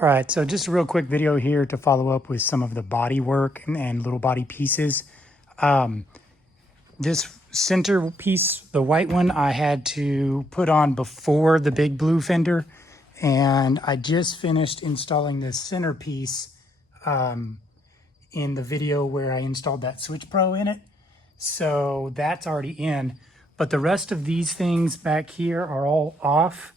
All right, so just a real quick video here to follow up with some of the body work and little body pieces. This center piece, the white one, I had to put on before the big blue fender, and I just finished installing this center piece in the video where I installed that Switch Pro in it. So that's already in, but the rest of these things back here are all off.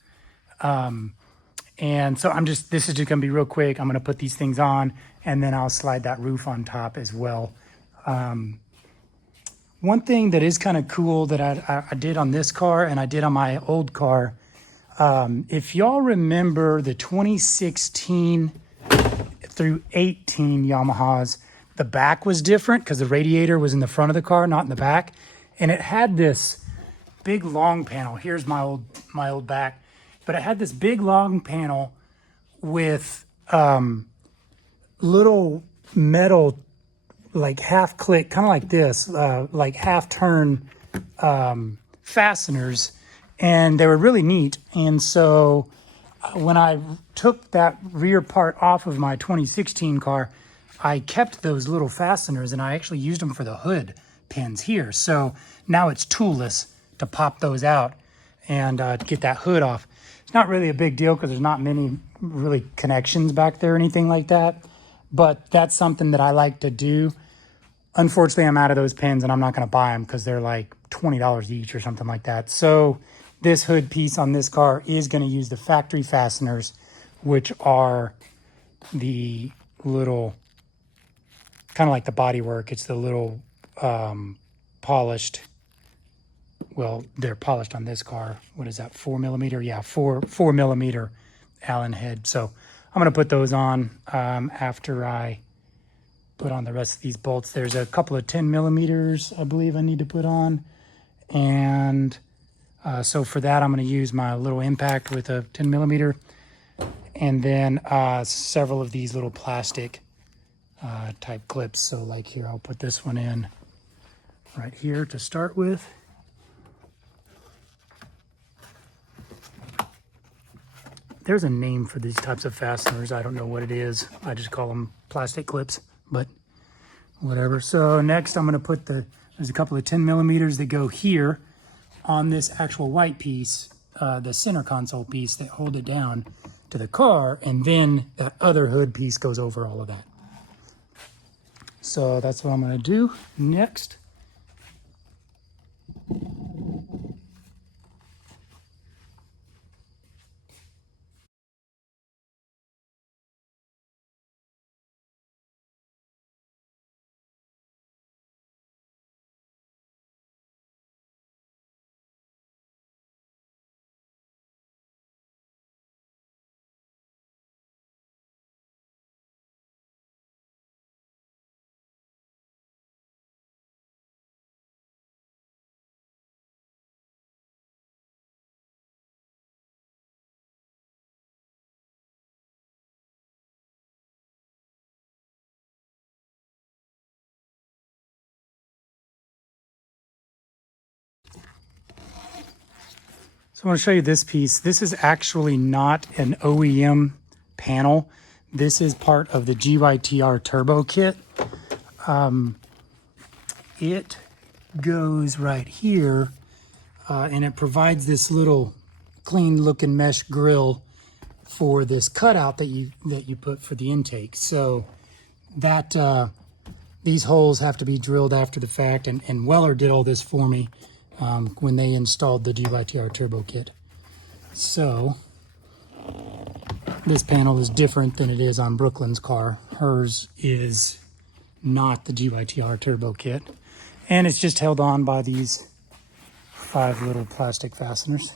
And so this is just gonna be real quick. I'm gonna put these things on and then I'll slide that roof on top as well. One thing that is kind of cool that I did on this car and I did on my old car, if y'all remember the 2016 through 18 Yamahas, the back was different because the radiator was in the front of the car, not in the back. And it had this big long panel. Here's my old back. But it had this big long panel with little metal, like half click, kind of like this, like half turn fasteners. And they were really neat. And so when I took that rear part off of my 2016 car, I kept those little fasteners and I actually used them for the hood pins here. So now it's toolless to pop those out and to get that hood off. It's not really a big deal because there's not many really connections back there or anything like that. But that's something that I like to do. Unfortunately, I'm out of those pins and I'm not going to buy them because they're like $20 each or something like that. So this hood piece on this car is going to use the factory fasteners, which are the little, kind of like the bodywork. It's the little polished, well, they're polished on this car. What is that, 4mm? Yeah, 4mm Allen head. So I'm going to put those on after I put on the rest of these bolts. There's a couple of 10mm, I believe I need to put on. And so for that, I'm going to use my little impact with a 10mm. And then several of these little plastic type clips. So like here, I'll put this one in right here to start with. There's a name for these types of fasteners. I don't know what it is. I just call them plastic clips, but whatever. So next I'm going to put there's a couple of 10mm that go here on this actual white piece, the center console piece that hold it down to the car, and then that other hood piece goes over all of that. So that's what I'm going to do next. So I want to show you this piece. This is actually not an OEM panel. This is part of the GYTR turbo kit. It goes right here and it provides this little clean looking mesh grill for this cutout that you put for the intake. So that these holes have to be drilled after the fact, and Weller did all this for me when they installed the GYTR turbo kit. So this panel is different than it is on Brooklyn's car. Hers is not the GYTR turbo kit, and it's just held on by these 5 little plastic fasteners.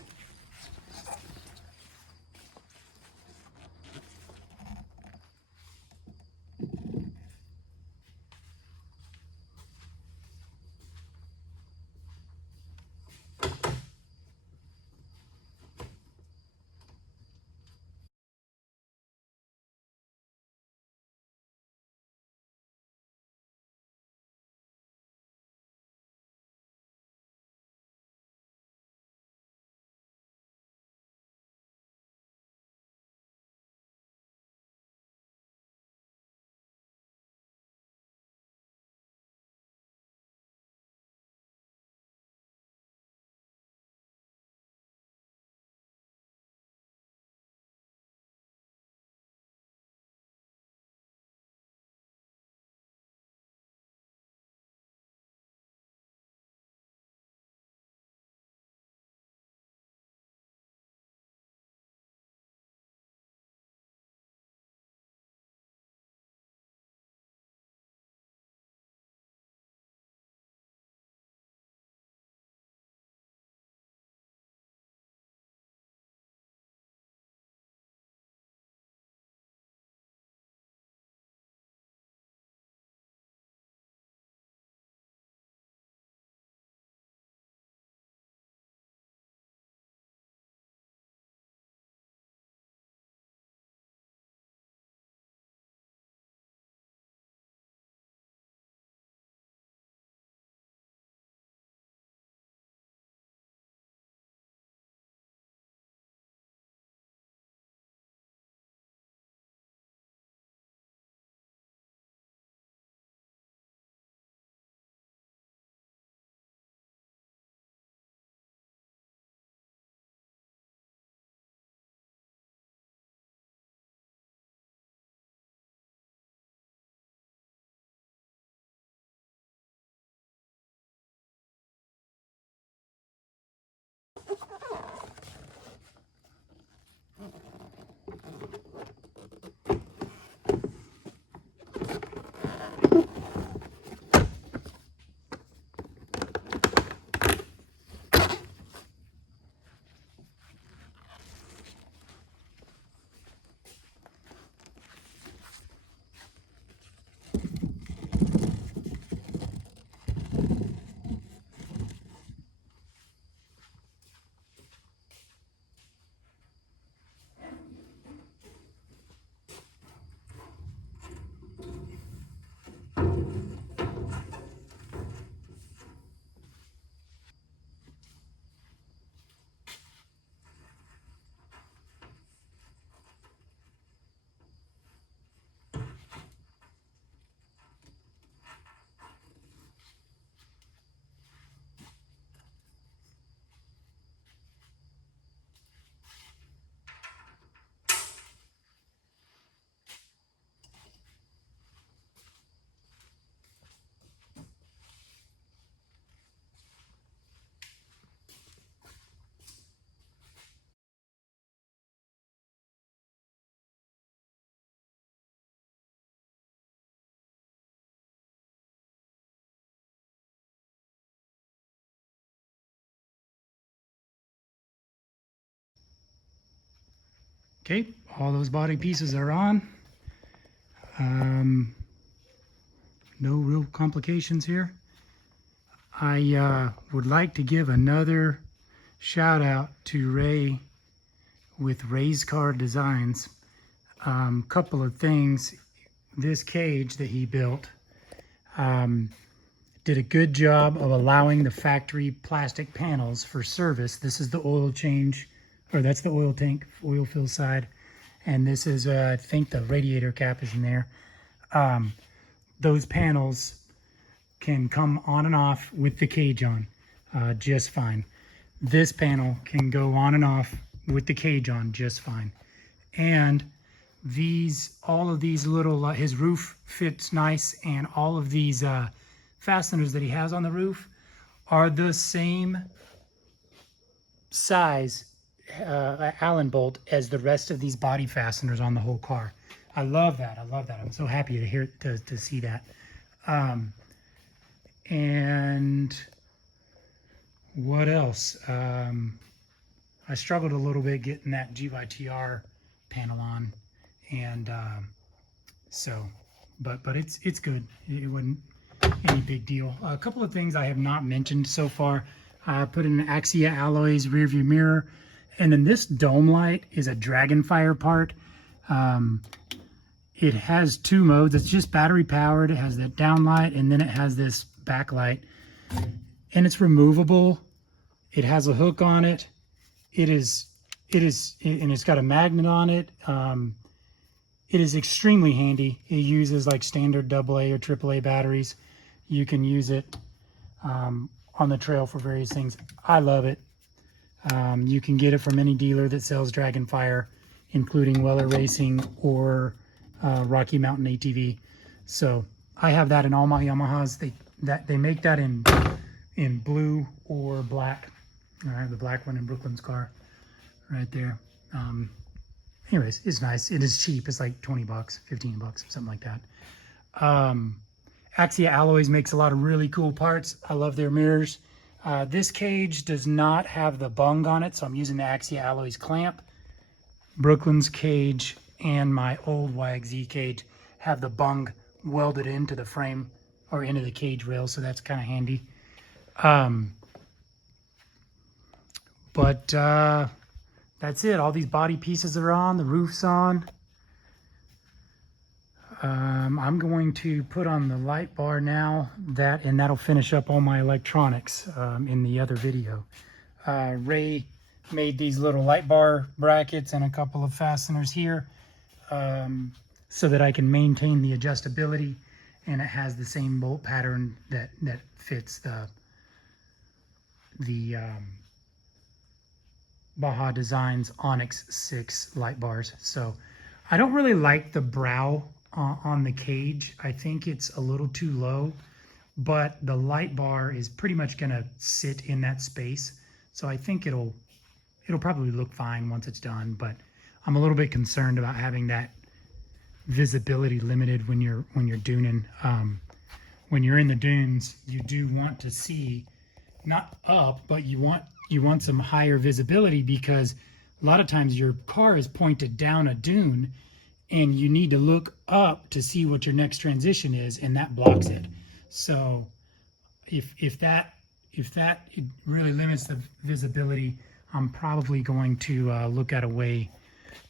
Okay, all those body pieces are on. No real complications here. I would like to give another shout out to Ray with Ray's Car Designs. Couple of things. This cage that he built did a good job of allowing the factory plastic panels for service. This is the oil change, or that's the oil tank, oil fill side. And this is, I think the radiator cap is in there. Those panels can come on and off with the cage on just fine. This panel can go on and off with the cage on just fine. And all of these little, his roof fits nice, and all of these fasteners that he has on the roof are the same size Allen bolt as the rest of these body fasteners on the whole car. I love that. I love that. I'm so happy to see that. And what else? I struggled a little bit getting that GYTR panel on, and but it's good. It wasn't any big deal. A couple of things I have not mentioned so far. I put in an Axia Alloys rear view mirror, and then this dome light is a Dragonfire part. It has two modes. It's just battery powered. It has that down light, and then it has this backlight, and it's removable. It has a hook on it. And it's got a magnet on it. It is extremely handy. It uses like standard AA or AAA batteries. You can use it on the trail for various things. I love it. You can get it from any dealer that sells Dragonfire, including Weller Racing or Rocky Mountain ATV. So I have that in all my Yamahas. They make that in blue or black. I have the black one in Brooklyn's car right there. Anyways, it's nice. It is cheap. It's like 20 bucks, 15 bucks, something like that. Axia Alloys makes a lot of really cool parts. I love their mirrors. This cage does not have the bung on it, so I'm using the Axia Alloys clamp. Brooklyn's cage and my old YXZ cage have the bung welded into the frame or into the cage rail, so that's kind of handy. But that's it. All these body pieces are on. The roof's on. I'm going to put on the light bar now, and that'll finish up all my electronics in the other video. Ray made these little light bar brackets and a couple of fasteners here so that I can maintain the adjustability, and it has the same bolt pattern that fits the Baja Designs Onyx 6 light bars. So I don't really like the brow on the cage. I think it's a little too low, but the light bar is pretty much going to sit in that space. So I think it'll probably look fine once it's done, but I'm a little bit concerned about having that visibility limited when you're duning. When you're in the dunes, you do want to see not up, but you want some higher visibility, because a lot of times your car is pointed down a dune and you need to look up to see what your next transition is, and that blocks it. So if that it really limits the visibility, I'm probably going to look at a way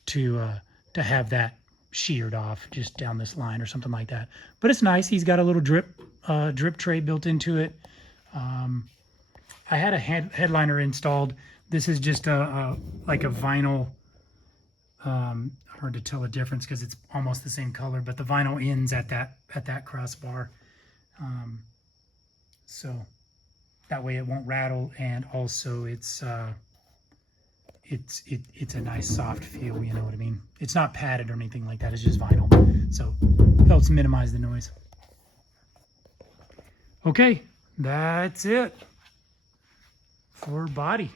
to have that sheared off just down this line or something like that. But it's nice. He's got a little drip tray built into it. I had a headliner installed. This is just like a vinyl. Hard to tell the difference because it's almost the same color, but the vinyl ends at that crossbar, so that way it won't rattle, and also it's a nice soft feel. You know what I mean? It's not padded or anything like that. It's just vinyl, so it helps minimize the noise. Okay, that's it for body.